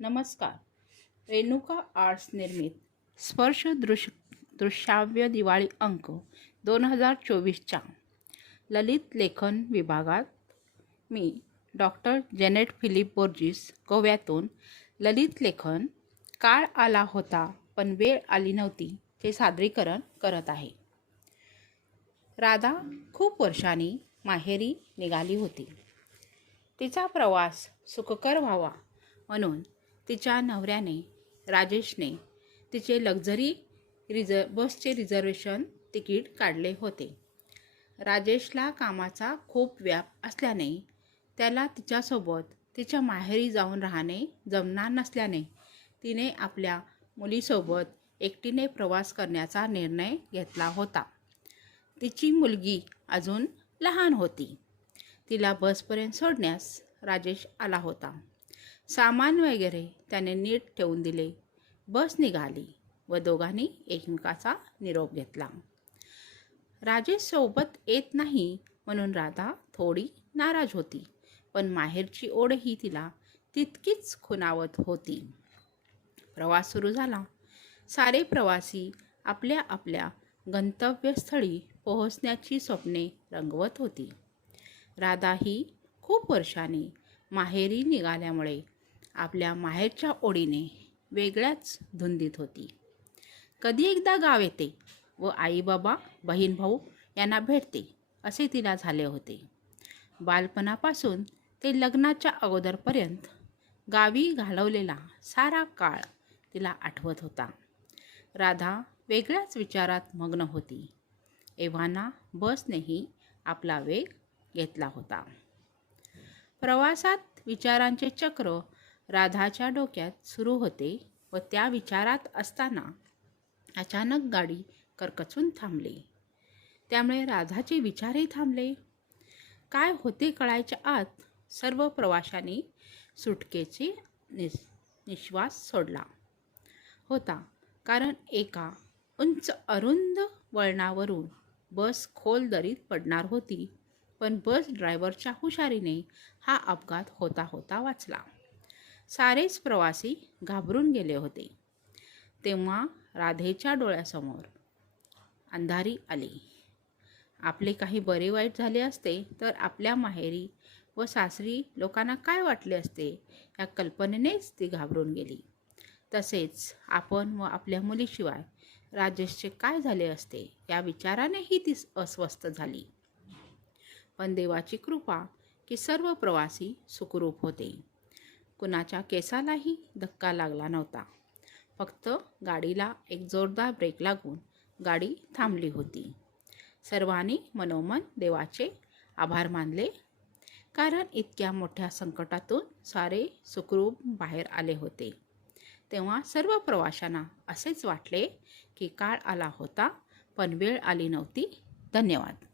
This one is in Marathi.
नमस्कार. रेणुका आर्ट्स निर्मित. स्पर्श दृश दृश्याव्य दिवाळी अंक दोन हजार चोवीसच्या. ललित लेखन विभागात मी डॉक्टर जेनेट फिलिप बोर्जिस गोव्यातून ललित लेखन काळ आला होता पण वेळ आली नव्हती हे सादरीकरण करत आहे. राधा खूप वर्षांनी माहेरी निघाली होती. तिचा प्रवास सुखकर व्हावा म्हणून तिच्या नवऱ्याने राजेशने तिचे लक्झरी रिझ बसचे रिझर्वेशन तिकीट काढले होते. राजेशला कामाचा खूप व्याप असल्याने त्याला तिच्यासोबत तिच्या माहेरी जाऊन राहणे जमणार नसल्याने तिने आपल्या मुलीसोबत एकटीने प्रवास करण्याचा निर्णय घेतला होता. तिची मुलगी अजून लहान होती. तिला बसपर्यंत सोडण्यास राजेश आला होता. सामान वगैरे त्याने नीट ठेवून दिले. बस निघाली व दोघांनी एकमेकाचा निरोप घेतला. राजेश सोबत येत नाही म्हणून राधा थोडी नाराज होती पण माहेरची ओढही तिला तितकीच खुणावत होती. प्रवास सुरू झाला. सारे प्रवासी आपल्या आपल्या गंतव्यस्थळी पोहोचण्याची स्वप्ने रंगवत होती. राधा ही खूप वर्षांनी माहेरी निघाल्यामुळे आपल्या माहेरच्या ओढीने वेगळ्याच धुंदीत होती. कधी एकदा गाव येते व आई बाबा बहीण भाऊ यांना भेटते असे तिला झाले होते. बालपणापासून ते लग्नाच्या अगोदरपर्यंत गावी घालवलेला सारा काळ तिला आठवत होता. राधा वेगळ्याच विचारात मग्न होती. एव्हाना बसनेही आपला वेग घेतला होता. प्रवासात विचारांचे चक्र राधाच्या डोक्यात सुरू होते व त्या विचारात असताना अचानक गाडी करकचून थांबली. त्यामुळे राधाचे विचारही थांबले. काय होते कळायच्या आत सर्व प्रवाशांनी सुटकेचे निस निश्वास सोडला. होता कारण एका उंच अरुंद वळणावरून बस खोल दरीत पडणार होती पण बस ड्रायव्हरच्या हुशारीने हा अपघात होता होता वाचला. सारेच प्रवासी घाबरून गेले होते. तेव्हा राधेच्या डोळ्यासमोर अंधारी आली. आपले काही बरे वाईट झाले असते तर आपल्या माहेरी व सासरी लोकांना काय वाटले असते या कल्पनेनेच ती घाबरून गेली. तसेच आपण व आपल्या मुलीशिवाय राजेशचे काय झाले असते या विचारानेही ती अस्वस्थ झाली. पण देवाची कृपा की सर्व प्रवासी सुखरूप होते. कुणाच्या केसालाही धक्का लागला नव्हता. फक्त गाडीला एक जोरदार ब्रेक लागून गाडी थांबली होती. सर्वांनी मनोमन देवाचे आभार मानले. कारण इतक्या मोठ्या संकटातून सारे सुखरूप बाहेर आले होते. तेव्हा सर्व प्रवाशांना असेच वाटले की काळ आला होता पण वेळ आली नव्हती. धन्यवाद.